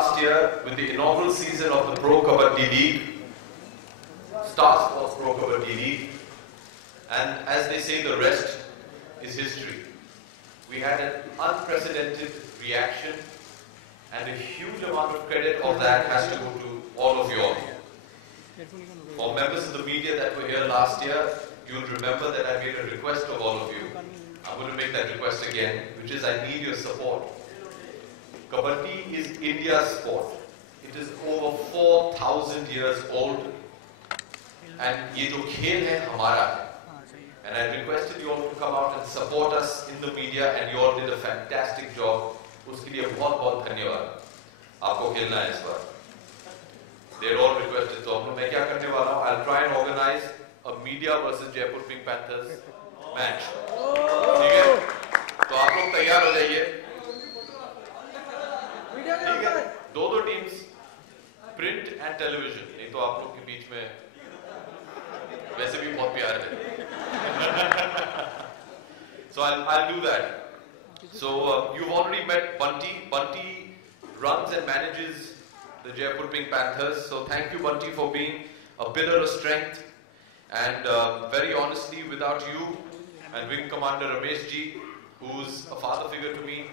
last year with the inaugural season of the Pro Kabaddi League, Star Sports Pro Kabaddi League, and as they say, the rest is history. We had an unprecedented reaction, and a huge amount of credit of that has to go to all of you all. For members of the media that were here last year, you'll remember that I made a request of all of you. I'm going to make that request again, which is I need your support. Kabaddi is India's sport. It is over 4,000 years old, and ye jo khel hai hamara hai. And I requested you all to come out and support us in the media, and you all did a fantastic job. Uske liye bahut bahut dhanyawad. Aapko khelna hai is baar. They're all requested. So main kya karne wala hu? I'll try and organize a media versus Jaipur Pink Panthers match. ठीक है? तो आप लोग तैयार हो जाइए. ठीक है? दो टीम्स, प्रिंट एंड टेलीविजन. नहीं तो आप लोग के बीच में वैसे भी बहुत प्यार है. So I'll do that. So you've already met Bunty. Bunty runs and manages the Jaipur Pink Panthers. So thank you, Bunty, for being a pillar of strength. And very honestly, without you and Wing Commander Ramesh Ji, who's a father figure to me,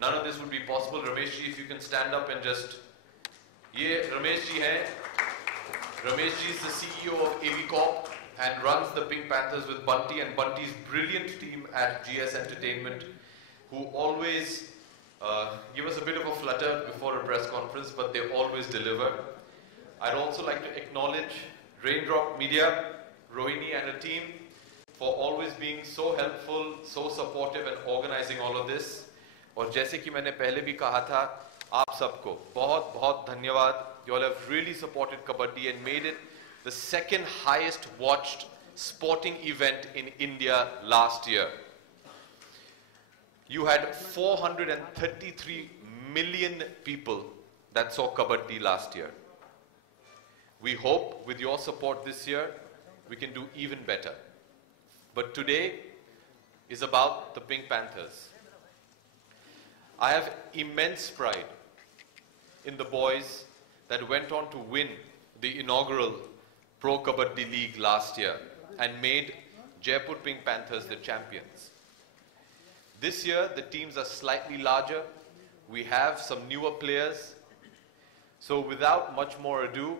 none of this would be possible. Ramesh Ji, if you can stand up and just... Ye Ramesh Ji hai. Ramesh Ji is the CEO of AV Corp and runs the Pink Panthers with Bunty and Bunty's brilliant team at GS Entertainment, who always give us a bit of a flutter before a press conference, but they always deliver. I'd also like to acknowledge Raindrop Media, Rohini and her team, for always being so helpful, so supportive and organizing all of this. और जैसे कि मैंने पहले भी कहा था, आप सबको बहुत बहुत धन्यवाद. You all have really supported Kabaddi and made it the second highest watched sporting event in India last year. You had 433 million people that saw Kabaddi last year. We hope with your support this year, we can do even better. But today is about the Pink Panthers. I have immense pride in the boys that went on to win the inaugural Pro Kabaddi League last year and made Jaipur Pink Panthers the champions. This year, the teams are slightly larger. We have some newer players. So without much more ado,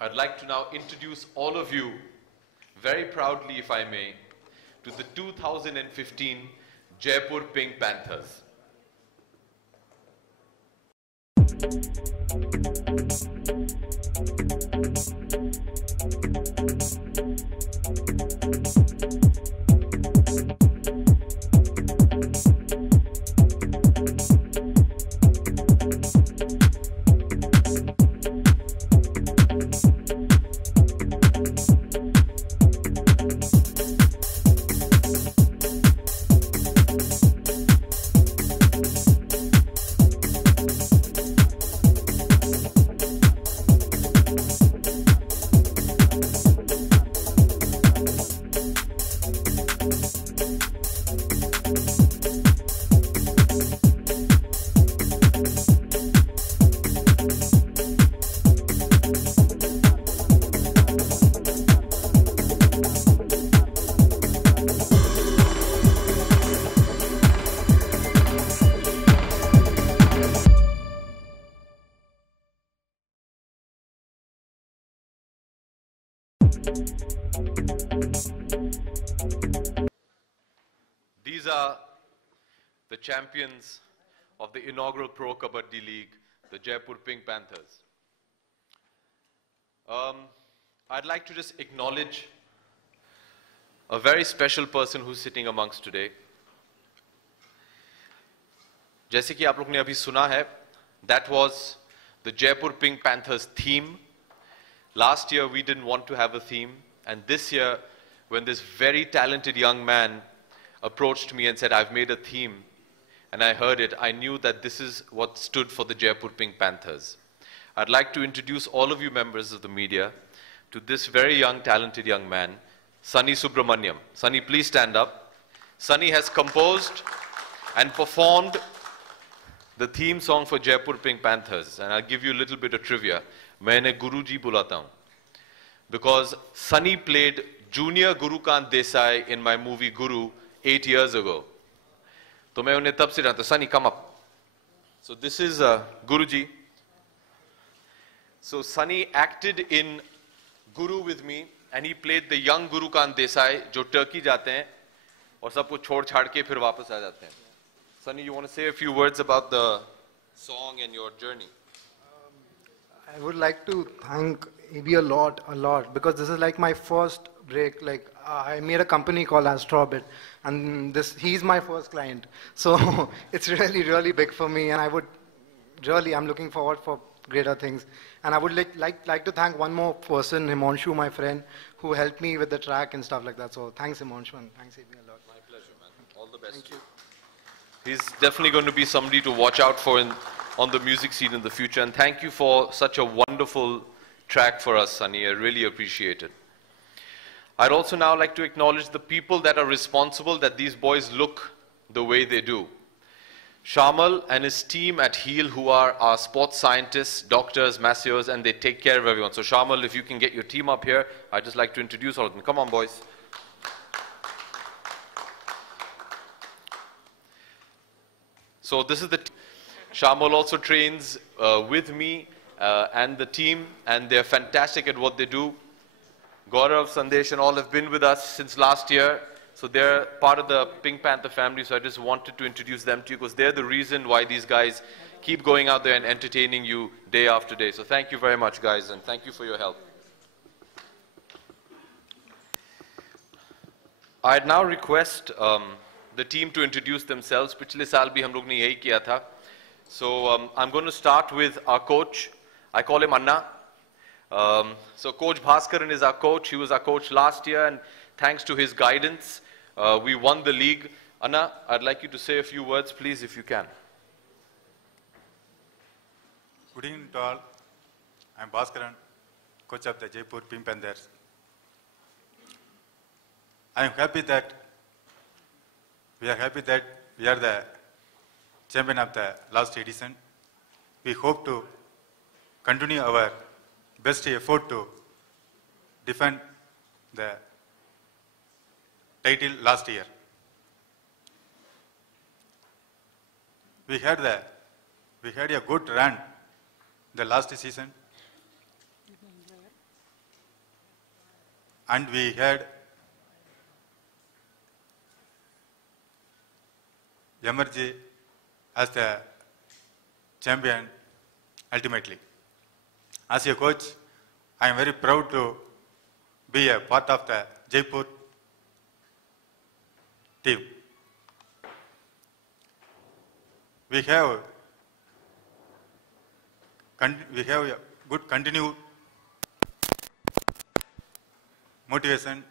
I'd like to now introduce all of you, very proudly if I may, to the 2015 Jaipur Pink Panthers. These are the champions of the inaugural Pro Kabaddi League, the Jaipur Pink Panthers. I'd like to just acknowledge a very special person who's sitting amongst today. जैसे कि आप लोग ने अभी सुना है, that was the Jaipur Pink Panthers theme. Last year we didn't want to have a theme, and this year when this very talented young man approached me and said, I've made a theme, and I heard it, I knew that this is what stood for the Jaipur Pink Panthers. I'd like to introduce all of you members of the media to this very young, talented young man, Sunny Subramaniam. Sunny, please stand up. Sunny has composed and performed the theme song for Jaipur Pink Panthers, and I'll give you a little bit of trivia. मैंने गुरुजी बुलाता हूँ because Sunny played Junior Gurukant Desai in my movie Guru 8 years ago. तो मैं उन्हें तब से जानता हूँ. Sunny, come up. So this is Guruji. So Sunny acted in Guru with me, and he played the young Gurukant Desai, जो Turkey जाते हैं और सब कुछ छोड़ छाड़ के फिर वापस आ जाते हैं. Sunny, you want to say a few words about the song and your journey? I would like to thank AB a lot, because this is like my first break. Like I made a company called Astrobit, and he's my first client. So it's really, really big for me, and I'm looking forward for greater things. And I would like to thank one more person, Himanshu, my friend, who helped me with the track and stuff like that. So thanks, Himanshu, and thanks AB a lot. My pleasure, man. All the best. Thank you. He's definitely going to be somebody to watch out for on the music scene in the future. And thank you for such a wonderful track for us, Sunny. I really appreciate it. I'd also now like to acknowledge the people that are responsible that these boys look the way they do. Shamal and his team at HEAL, who are our sports scientists, doctors, masseurs, and they take care of everyone. So Shamal, if you can get your team up here, I'd just like to introduce all of them. Come on, boys. So this is the Shamal also trains with me and the team, and they're fantastic at what they do. Gaurav, Sandesh and all have been with us since last year. So they're part of the Pink Panther family, so I just wanted to introduce them to you because they're the reason why these guys keep going out there and entertaining you day after day. So thank you very much, guys, and thank you for your help. I'd now request the team to introduce themselves. पिछले साल भी हम लोग ने यही किया था. So I'm going to start with our coach. I call him Anna. So Coach Bhaskaran is our coach. He was our coach last year, and thanks to his guidance, we won the league. Anna, I'd like you to say a few words, please, if you can. Good evening to all. I'm Bhaskaran, coach of the Jaipur Pink Panthers. I am happy that we are the champion of the last edition. We hope to continue our best effort to defend the title last year. We had a good run the last season, and we had emerged as the champion ultimately. As a coach, I am very proud to be a part of the Jaipur team. We have a good continued motivation,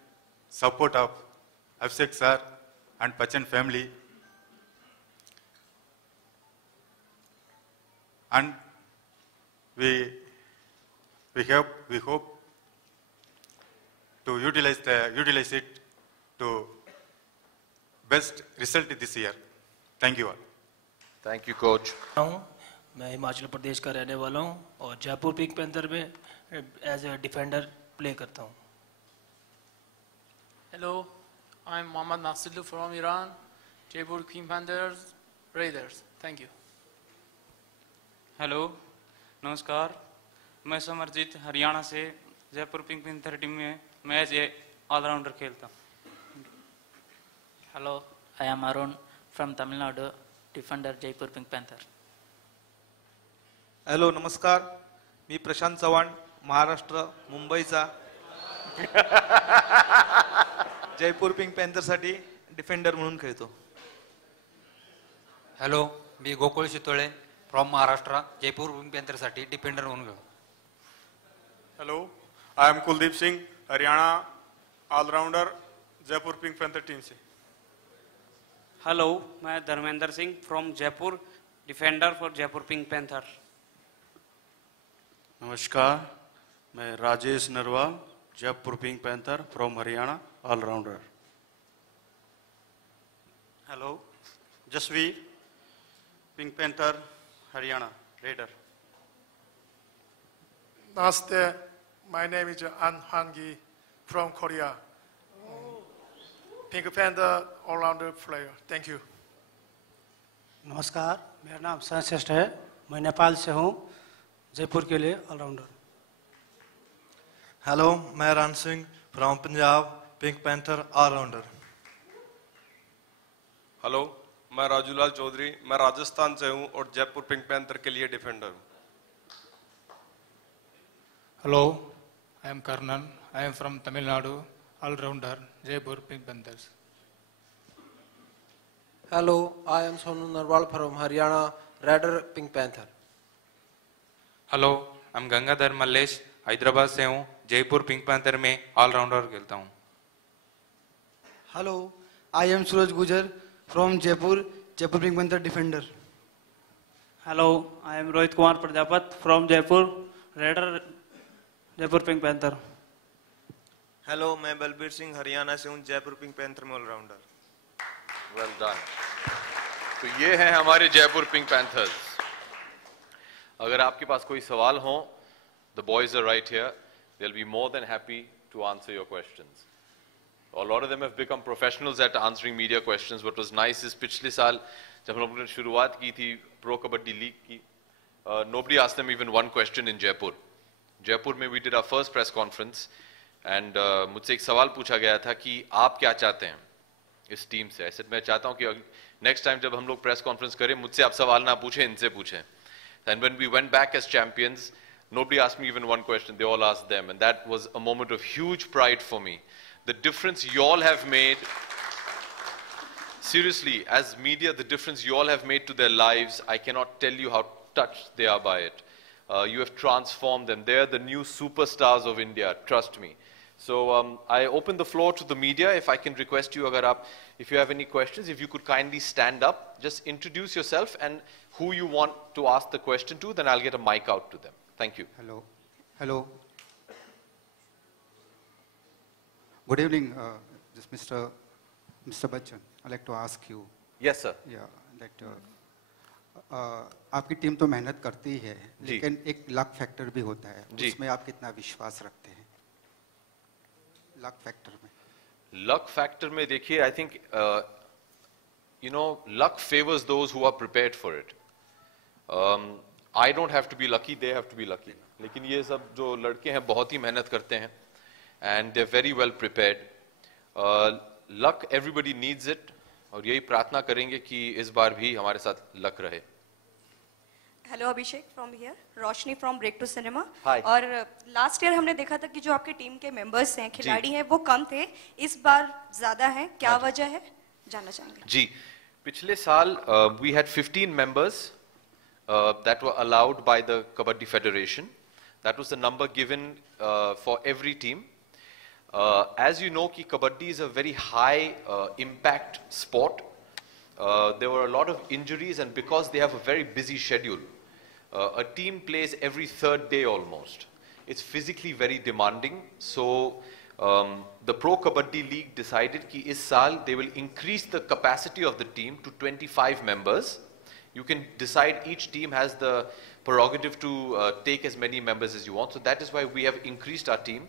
support of Abhishek sir and Pachan family, and we hope to utilize it to best result this year. Thank you all. Thank you, coach. मैं हिमाचल प्रदेश का रहने वाला हूँ और Jaipur pink panther में as a defender play करता हूँ. Hello, I'm Mohammad Maqsidlu from Iran, Jaipur Pink Panthers, Raiders. Thank you. Hello, नमस्कार. मैं समरजीत हरियाणा से जयपुर पिंक पैंथर टीम में मैं एज ए ऑलराउंडर खेलता हूँ. Hello, I am Arun from Tamil Nadu, defender Jaipur Pink Panther. Hello नमस्कार, मी प्रशांत चव्हाण, महाराष्ट्र मुंबईचा Jaipur pink पॅन्थरसाठी डिफेंडर म्हणून खेळतो. हॅलो, मी गोकुळ शितोळे फ्रॉम महाराष्ट्र, जयपूर पिंक पॅन्थरसाठी डिफेंडर म्हणून खेळतो. Hello, I am Kuldeep Singh, Haryana allrounder, Jaipur pink panther team से. हेलो, मैं Dharmendra Singh from Jaipur, defender for Jaipur pink panther. नमस्कार, मैं Rajesh Narwal, Jaipur pink panther from Haryana, allrounder. Hello, Jasvir, pink panther Haryana, Raider. Namaste. My name is An Han-gi from Korea. Pink Panther all-rounder player. Thank you. नमस्कार, मेरा नाम संश्रेष्ठ है। मैं नेपाल से हूँ, जयपुर के लिए ऑलराउंडर। हेलो, मैं Ran Singh from Punjab, Pink Panther allrounder. Hello, मैं राजूलाल चौधरी, मैं राजस्थान से हूँ और जयपुर पिंक पैंथर के लिए डिफेंडर हूँ। Hello, I am Karnan. I am from Tamil Nadu, all-rounder, Jaipur Pink Panthers. Hello, I am Sonu Narwal from Haryana, Raider Pink Panther. Hello, I M Gangadhar Mallesh, Hyderabad से हूँ, जयपुर पिंक पैंथर में allrounder खेलता हूँ। Hello, I am Suraj Gujar from Jaipur, Jaipur Pink Panther defender. Hello, I am Rohit Kumar Prajapat from Jaipur, Raider Jaipur pink panther. Hello, मैं बलबीर सिंह हरियाणा से हूँ, Jaipur pink panther में allrounder. Well done. तो ये हैं हमारे जयपुर पिंक पैंथर्स। अगर आपके पास कोई सवाल हो, the boys are right here. They'll be more than happy to answer your questions. A lot of them have become professionals at answering media questions. What was nice is पिछले साल जब हम लोगों ने शुरुआत की थी प्रो कबड्डी लीग की, nobody asked them even one question in Jaipur. Jaipur में we did our first press conference and मुझसे एक सवाल पूछा गया था कि आप क्या चाहते हैं इस टीम से। ऐसे मैं चाहता हूं कि नेक्स्ट टाइम जब हम लोग प्रेस कॉन्फ्रेंस करें मुझसे आप सवाल ना पूछें, इनसे पूछें। And when we went back as champions, nobody asked me even one question, they all asked them, and that was a moment of huge pride for me. The difference you all have made, seriously, as media, the difference you all have made to their lives, I cannot tell you how touched they are by it. You have transformed them. They're the new superstars of India, trust me. So I open the floor to the media. If I can request you, if you have any questions, if you could kindly stand up, just introduce yourself and who you want to ask the question to, then I'll get a mic out to them. Thank you. Hello. Hello. Good evening, Mr. Bachchan. I'd like to ask you. Yes, sir. Yeah, that आपकी team तो मेहनत करती ही है, लेकिन एक luck factor भी होता है। उसमें आप कितना विश्वास रखते हैं लक फैक्टर में? लक फैक्टर में देखिए, I think luck favors those who are prepared for it. I don't have to be lucky, they have to be lucky. लेकिन ये सब जो लड़के हैं बहुत ही मेहनत करते हैं and they're very well prepared. Luck, everybody needs it. और यही प्रार्थना करेंगे कि इस बार भी हमारे साथ लक रहे। Hello Abhishek from here, Roshni from Break to Cinema. Hi. और लास्ट ईयर हमने देखा था कि जो आपके टीम के मेंबर्स हैं, खिलाड़ी हैं, वो कम थे, इस बार ज्यादा हैं, क्या वजह है जानना चाहेंगे। जी, पिछले साल we had 15 members that were allowed by the Kabaddi Federation. That was the number given for every team. As you know, Kabaddi is a very high impact sport. There were a lot of injuries, and because they have a very busy schedule, a team plays every third day almost. It's physically very demanding. So the Pro Kabaddi League decided that this saal they will increase the capacity of the team to 25 members. You can decide, each team has the prerogative to take as many members as you want. So that is why we have increased our team.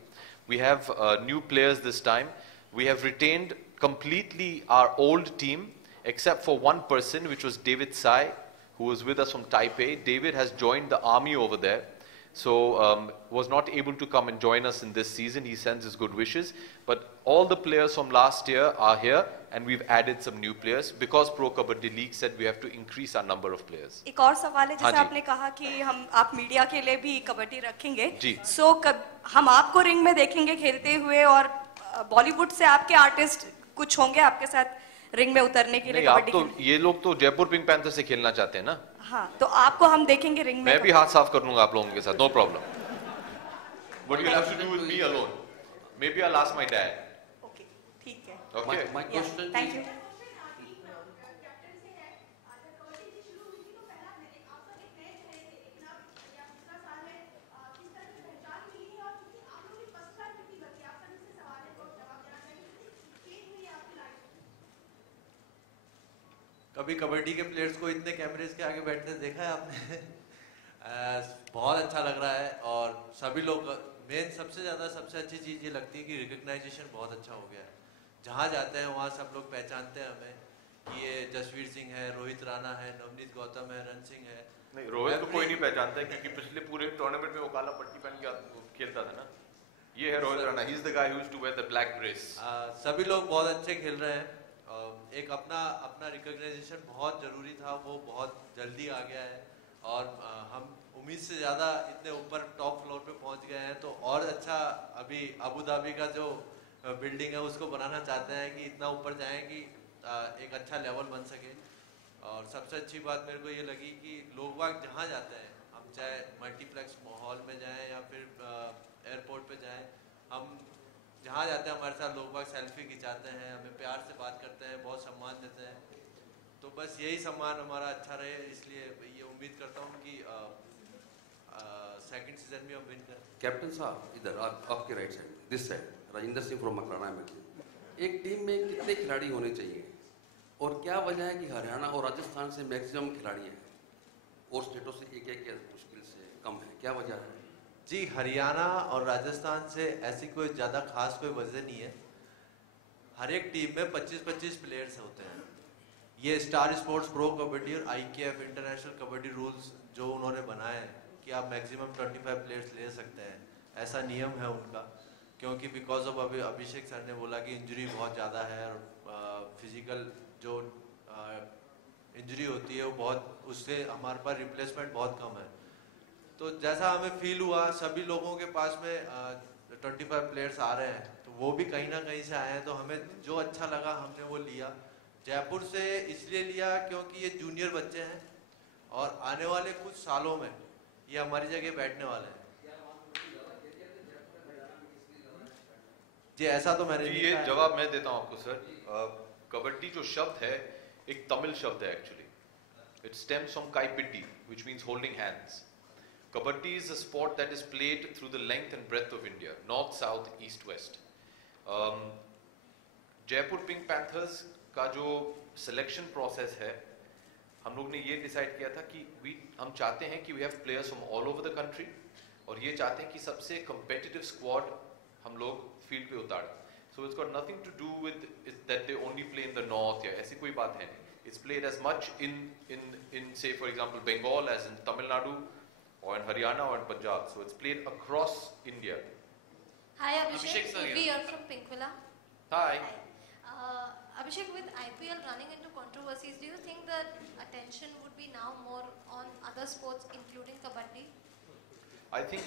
We have new players this time. We have retained completely our old team, except for one person, which was David Sai, who was with us from Taipei. David has joined the army over there, so was not able to come and join us in this season. He sends his good wishes. But all the players from last year are here, and we've added some new players because Pro Kabaddi League said we have to increase our number of players. एक और सवाल है, जैसे आपने कहा कि आप media के लिए भी कबड्डी रखेंगे, सो हम आपको रिंग में देखेंगे खेलते हुए, और बॉलीवुड से आपके आर्टिस्ट कुछ होंगे आपके साथ रिंग में उतरने के लिए कबड्डी तो ये लोग तो जयपुर पिंक पैंथर से खेलना चाहते हैं ना। हाँ, तो आपको हम देखेंगे रिंग में। मैं भी हाथ साफ कर लूंगा आप लोगों के साथ, no problem. What you'll have to do with me alone. Maybe I'll ask my dad. Okay, ठीक है। Okay. My question. Thank you. कभी कबड्डी के प्लेयर्स को इतने कैमरेज के आगे बैठते देखा है आपने? बहुत अच्छा लग रहा है और सभी लोग सबसे अच्छी चीज़ ये लगती है कि रिकग्नाइजेशन बहुत अच्छा हो गया है। जहाँ जाते हैं वहाँ सब लोग पहचानते हैं हमें कि ये जसवीर सिंह है, रोहित राणा है, नवनीत गौतम है, रण सिंह है। नहीं, रोहित को कोई नहीं पहचानता है क्योंकि पिछले पूरे टूर्नामेंट में वो काला पट्टी पहन के खेलता था ना। ये है Rohit Rana, he is the guy who used to wear the black brace. सभी लोग बहुत अच्छे खेल रहे हैं। एक अपना रिकग्नाइजेशन बहुत जरूरी था, वो बहुत जल्दी आ गया है और हम उम्मीद से ज़्यादा इतने ऊपर टॉप फ्लोर पे पहुंच गए हैं। तो और अच्छा, अभी अबू धाबी का जो बिल्डिंग है उसको बनाना चाहते हैं कि इतना ऊपर जाएं कि एक अच्छा लेवल बन सके। और सबसे अच्छी बात मेरे को ये लगी कि लोग बाग जहाँ जाते हैं, हम चाहे मल्टीप्लेक्स हॉल में जाएं या फिर एयरपोर्ट पे जाएं, हम जहाँ जाते हैं हमारे साथ लोग बाग सेल्फी खिंचाते हैं, हमें प्यार से बात करते हैं, बहुत सम्मान देते हैं। तो बस यही सम्मान हमारा अच्छा रहे, इसलिए ये उम्मीद करता हूँ कि सेकंड सीजन में हम विन करें। कैप्टन साहब इधर आपके right side, this side, Rajendra Singh from Makrana में। एक टीम में कितने खिलाड़ी होने चाहिए और क्या वजह है कि हरियाणा और राजस्थान से मैक्सिमम खिलाड़ी हैं और स्टेटों से एक मुश्किल से कम है, क्या वजह है? जी, हरियाणा और राजस्थान से ऐसी कोई ज़्यादा खास कोई वजह नहीं है। हर एक टीम में 25-25 प्लेयर्स होते हैं। ये स्टार स्पोर्ट्स प्रो कबड्डी और IKF इंटरनेशनल कबड्डी रूल्स जो उन्होंने बनाए हैं कि आप मैक्सिमम 25 प्लेयर्स ले सकते हैं, ऐसा नियम है उनका। क्योंकि बिकॉज ऑफ अभिषेक सर ने बोला कि इंजरी बहुत ज़्यादा है और फिजिकल जो इंजरी होती है वो बहुत, उससे हमारे पास रिप्लेसमेंट बहुत कम है। तो जैसा हमें फील हुआ, सभी लोगों के पास में 25 प्लेयर्स आ रहे हैं, तो वो भी कहीं ना कहीं से आए हैं। तो हमें जो अच्छा लगा हमने वो लिया। जयपुर से इसलिए लिया क्योंकि ये जूनियर बच्चे हैं और आने वाले कुछ सालों में ये हमारी जगह बैठने वाले हैं। जी, ऐसा तो मैंने ये जवाब मैं देता हूँ आपको सर। कबड्डी जो शब्द है एक तमिल शब्द है एक्चुअली। इट स्टेम्स फ्रॉम काइपिड्डी which means holding hands. Kabaddi is a sport that is played through the length and breadth of India, north, south, east, west. Jaipur pink panthers का जो सिलेक्शन प्रोसेस है, हम लोग ने ये डिसाइड किया था कि हम चाहते हैं कि we have players from all over the country और ये चाहते हैं कि सबसे competitive squad हम लोग फील्ड पे उतारें. So it's got nothing to do with that they only play in the north या ऐसी कोई बात है नहीं. It's played as much in say for example Bengal as in Tamil Nadu or in Haryana or in Punjab. So it's played across India. Hi Abhishek, we are from Pinkvilla. Hi. Abhishek, with IPL running into controversies, do you think that attention would be now more on other sports including Kabaddi? I think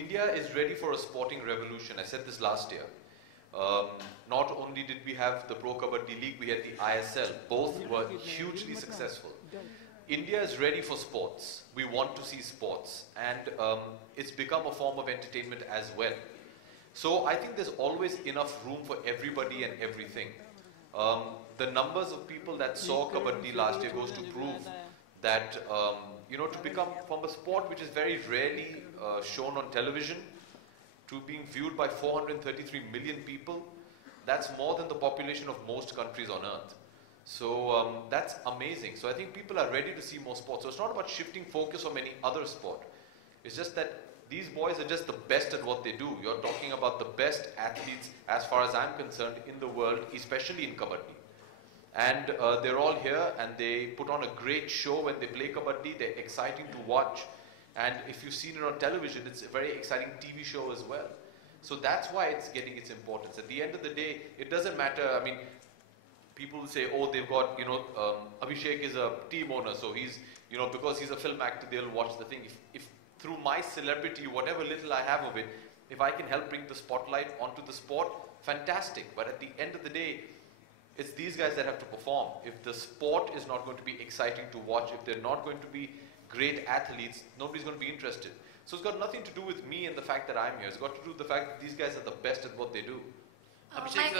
India is ready for a sporting revolution. I said this last year. Not only did we have the Pro Kabaddi League, we had the ISL. Both were hugely successful. India is ready for sports. We want to see sports. And it's become a form of entertainment as well. So I think there's always enough room for everybody and everything. The numbers of people that saw Kabaddi last year goes to prove that, you know, to become from a sport which is very rarely shown on television to being viewed by 433 million people, that's more than the population of most countries on earth. So that's amazing. So I think people are ready to see more sports. So it's not about shifting focus from any other sport. It's just that these boys are just the best at what they do. You're talking about the best athletes, as far as I'm concerned, in the world, especially in Kabaddi. And they're all here and they put on a great show when they play Kabaddi. They're exciting to watch. And if you've seen it on television, it's a very exciting TV show as well. So that's why it's getting its importance. At the end of the day, it doesn't matter. I mean, people will say, oh, they've got, you know, Abhishek is a team owner, so he's, you know, because he's a film actor, they'll watch the thing. If through my celebrity, whatever little I have of it, if I can help bring the spotlight onto the sport, fantastic. But at the end of the day, it's these guys that have to perform. If the sport is not going to be exciting to watch, if they're not going to be great athletes, nobody's going to be interested. So it's got nothing to do with me and the fact that I'm here. It's got to do with the fact that these guys are the best at what they do. Abhishek,